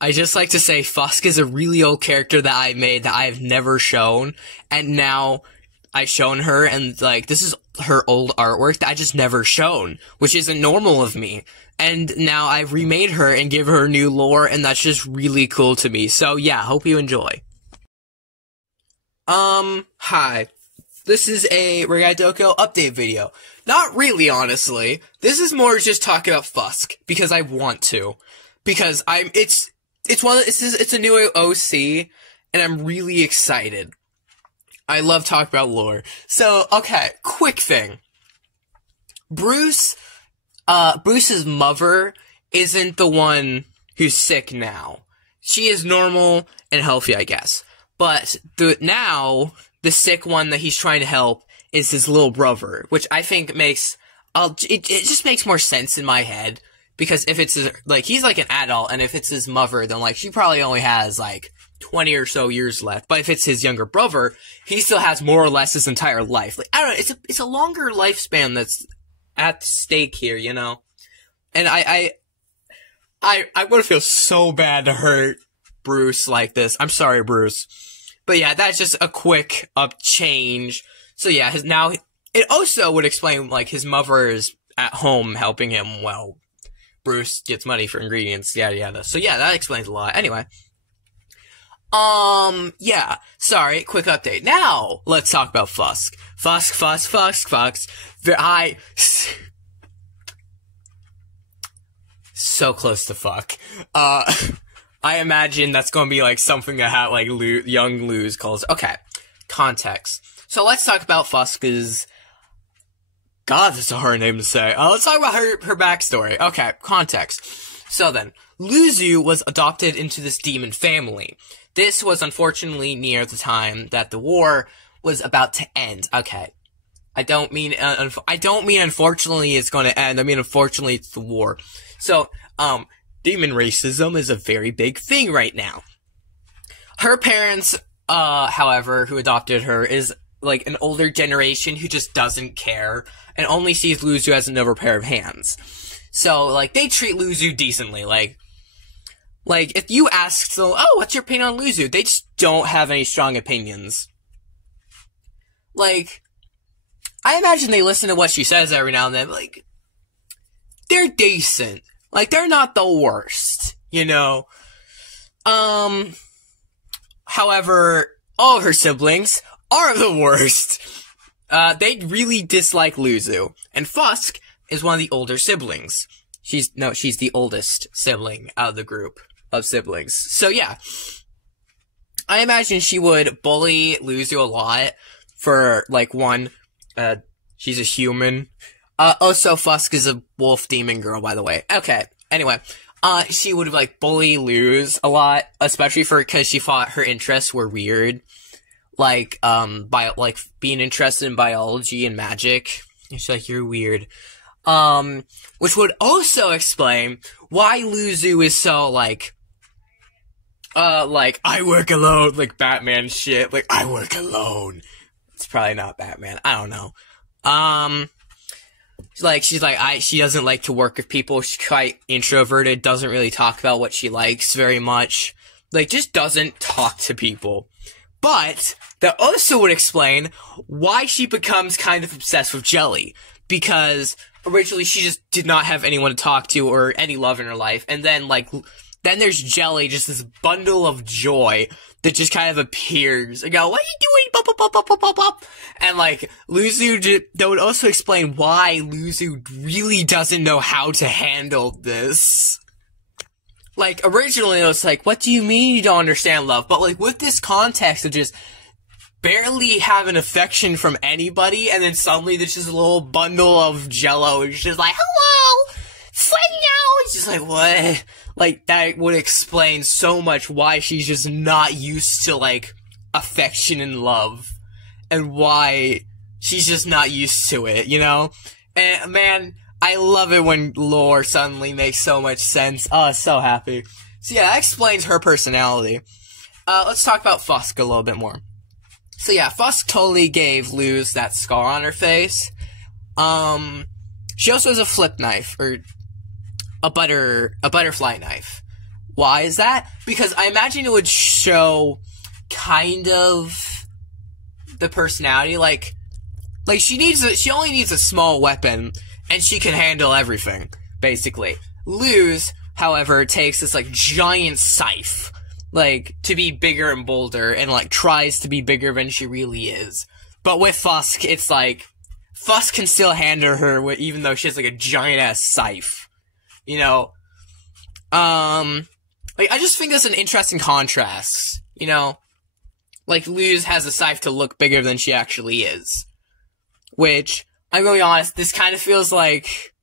I just like to say Fusk is a really old character that I made that I've never shown, and now I've shown her, and, like, this is her old artwork that I just never shown, which isn't normal of me. And now I've remade her and give her new lore, and that's just really cool to me. So, yeah, hope you enjoy. Hi. This is a Regaidoko update video. Not really, honestly. This is more just talking about Fusk, because I want to. Because it's a new OC, and I'm really excited. I love talking about lore. So, okay, quick thing. Bruce's mother isn't the one who's sick now. She is normal and healthy, I guess. But now, the sick one that he's trying to help is his little brother, which I think makes, it just makes more sense in my head. Because if it's, he's like an adult, and if it's his mother, then, she probably only has, 20 or so years left. But if it's his younger brother, he still has more or less his entire life. I don't know, it's a longer lifespan that's at stake here, you know? And I would feel so bad to hurt Bruce like this. I'm sorry, Bruce. But yeah, that's just a quick change. So yeah, it also would explain, his mother is at home helping him while Bruce gets money for ingredients, yada yada. So yeah, that explains a lot. Anyway. Yeah. Sorry, quick update. Now, let's talk about Fusk. Fusk. So close to fuck. I imagine that's gonna be, something that young Luz calls. Okay. Context. So let's talk about Fusk's... God, that's a hard name to say. Let's talk about her backstory. Okay, context. So then, Luzu was adopted into this demon family. This was unfortunately near the time that the war was about to end. Okay. I don't mean unfortunately it's going to end. I mean unfortunately it's the war. So, demon racism is a very big thing right now. Her parents, however, who adopted her is an older generation who just doesn't care and only sees Luzu as another pair of hands. So, they treat Luzu decently. If you ask them, oh, what's your opinion on Luzu? They just don't have any strong opinions. I imagine they listen to what she says every now and then, they're decent. They're not the worst, you know? However, all of her siblings are the worst. They really dislike Luzu. And Fusk is one of the older siblings. She's the oldest sibling out of the group of siblings. So yeah. I imagine she would bully Luzu a lot for, one, she's a human. Also, Fusk is a wolf demon girl, by the way. Okay, anyway. She would, bully Luz a lot, especially because she thought her interests were weird. Being interested in biology and magic. She's like, you're weird. Which would also explain why Luzu is so, I work alone, Batman shit. I work alone. It's probably not Batman. I don't know. She doesn't like to work with people. She's quite introverted, doesn't really talk about what she likes very much. Just doesn't talk to people. But that also would explain why she becomes kind of obsessed with Jelly. Because originally she just did not have anyone to talk to or any love in her life. And then, then there's Jelly, just this bundle of joy that just kind of appears and go, what are you doing? Bop, bop, bop, bop, bop, bop, bop. And Luzu, that would also explain why Luzu really doesn't know how to handle this. Originally it was what do you mean you don't understand love? But with this context of just barely having affection from anybody, and then suddenly there's just a little bundle of jello, and it's just hello! Now! It's just what? That would explain so much why she's just not used to, affection and love. And why she's just not used to it, you know? And, man, I love it when lore suddenly makes so much sense. Oh, so happy. So yeah, that explains her personality. Let's talk about Fusk a little bit more. So yeah, Fusk totally gave Luz that scar on her face. She also has a flip knife, or a butterfly knife, Why is that? Because I imagine it would show kind of the personality, like she only needs a small weapon, and she can handle everything, basically. Luz, however, takes this, like, giant scythe, like, to be bigger and bolder, and, like, tries to be bigger than she really is. But with Fusk, it's like, Fusk can still handle her, even though she has, like, a giant-ass scythe. You know? Like, I just think that's an interesting contrast, you know? Like, Luz has a scythe to look bigger than she actually is. Which, I'm gonna be honest, this kind of feels like,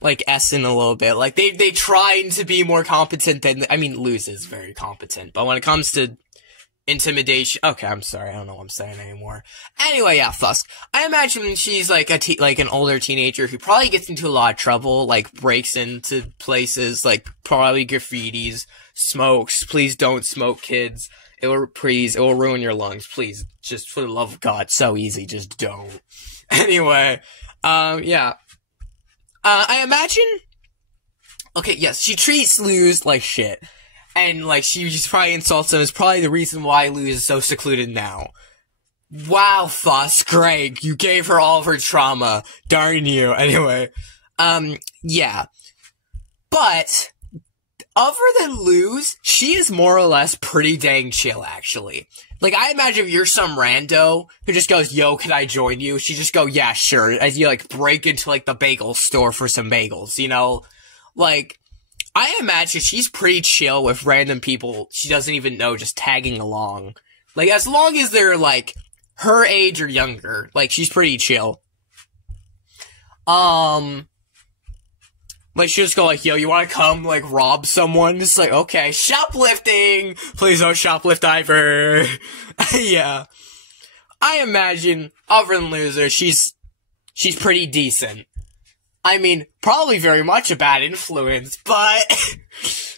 like Essen a little bit. Like, they trying to be more competent than, I mean, Luz is very competent, but when it comes to intimidation, okay, I'm sorry, I don't know what I'm saying anymore. Anyway, yeah, Fusk. I imagine she's like like an older teenager who probably gets into a lot of trouble, like breaks into places, like probably graffitis, smokes. Please don't smoke, kids. It will ruin your lungs. Please, just for the love of God, so easy, just don't. Anyway, yeah. I imagine, okay, yes, she treats Luz like shit. And, like, she just probably insults him. It's probably the reason why Luz is so secluded now. Wow, Fuss, Greg, you gave her all of her trauma. Darn you. Anyway, yeah. But, other than Luz, she is more or less pretty dang chill, actually. Like, I imagine if you're some rando who just goes, yo, can I join you? She just go, yeah, sure. As you, like, break into, like, the bagel store for some bagels, you know? Like, I imagine she's pretty chill with random people she doesn't even know just tagging along. Like, as long as they're, like, her age or younger, like, she's pretty chill. Like, she'll just go like, yo, you wanna come, like, rob someone? Just like, okay, shoplifting! Please don't shoplift either. Yeah. I imagine, other than Loser, she's pretty decent. I mean, probably very much a bad influence, but,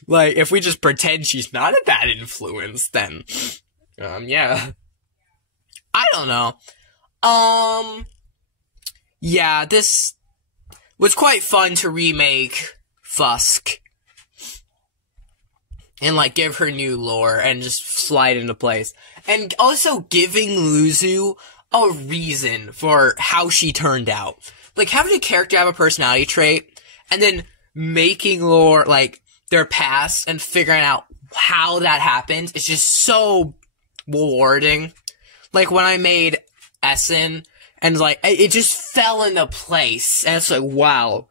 like, if we just pretend she's not a bad influence, then, yeah. I don't know. Yeah, this was quite fun to remake Fusk. And, like, give her new lore and just slide into place. And also giving Luzu a reason for how she turned out. Like, having a character have a personality trait, and then making lore, like, their past, and figuring out how that happened is just so rewarding. Like, when I made Essen, and, like, it just fell into place, and it's like, wow,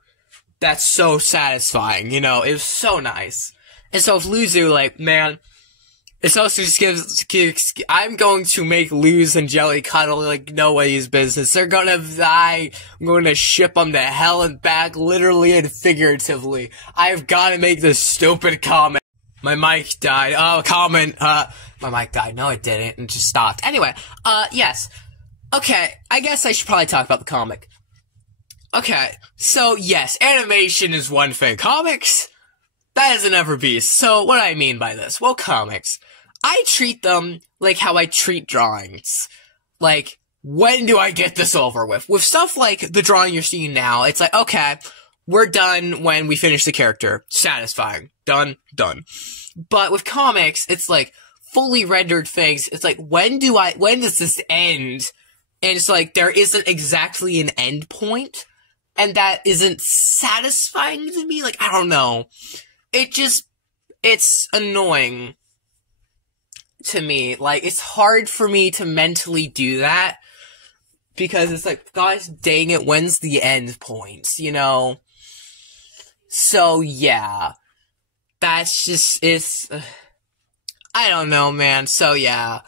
that's so satisfying, you know? It was so nice. And so, if Luzu, like, man, it's also just gives, I'm going to make Luz and Jelly cuddle like nobody's business. They're gonna die. I'm going to ship them to hell and back, literally and figuratively. I've got to make this stupid comment. My mic died. Oh, comment. My mic died. No, it didn't. It just stopped. Anyway, yes. Okay, I guess I should probably talk about the comic. Okay, so yes, animation is one thing. Comics? That is another beast. So, what do I mean by this? Well, comics. I treat them like how I treat drawings. Like, when do I get this over with? With stuff like the drawing you're seeing now, it's like, okay, we're done when we finish the character. Satisfying. Done. Done. But with comics, it's like, fully rendered things. It's like, when does this end? And it's like, there isn't exactly an end point. And that isn't satisfying to me. Like, I don't know. It's annoying to me. Like, it's hard for me to mentally do that. Because it's like, gosh dang it, when's the end point, you know? So, yeah. That's just, I don't know, man. So, yeah.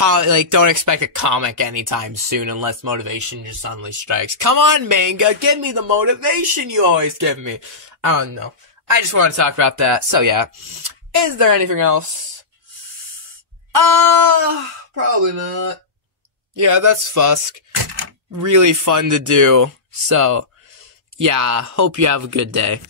Like, don't expect a comic anytime soon unless motivation just suddenly strikes. Come on, manga, give me the motivation you always give me. I don't know. I just want to talk about that. So, yeah. Is there anything else? Probably not. Yeah, that's Fusk. Really fun to do. So, yeah, hope you have a good day.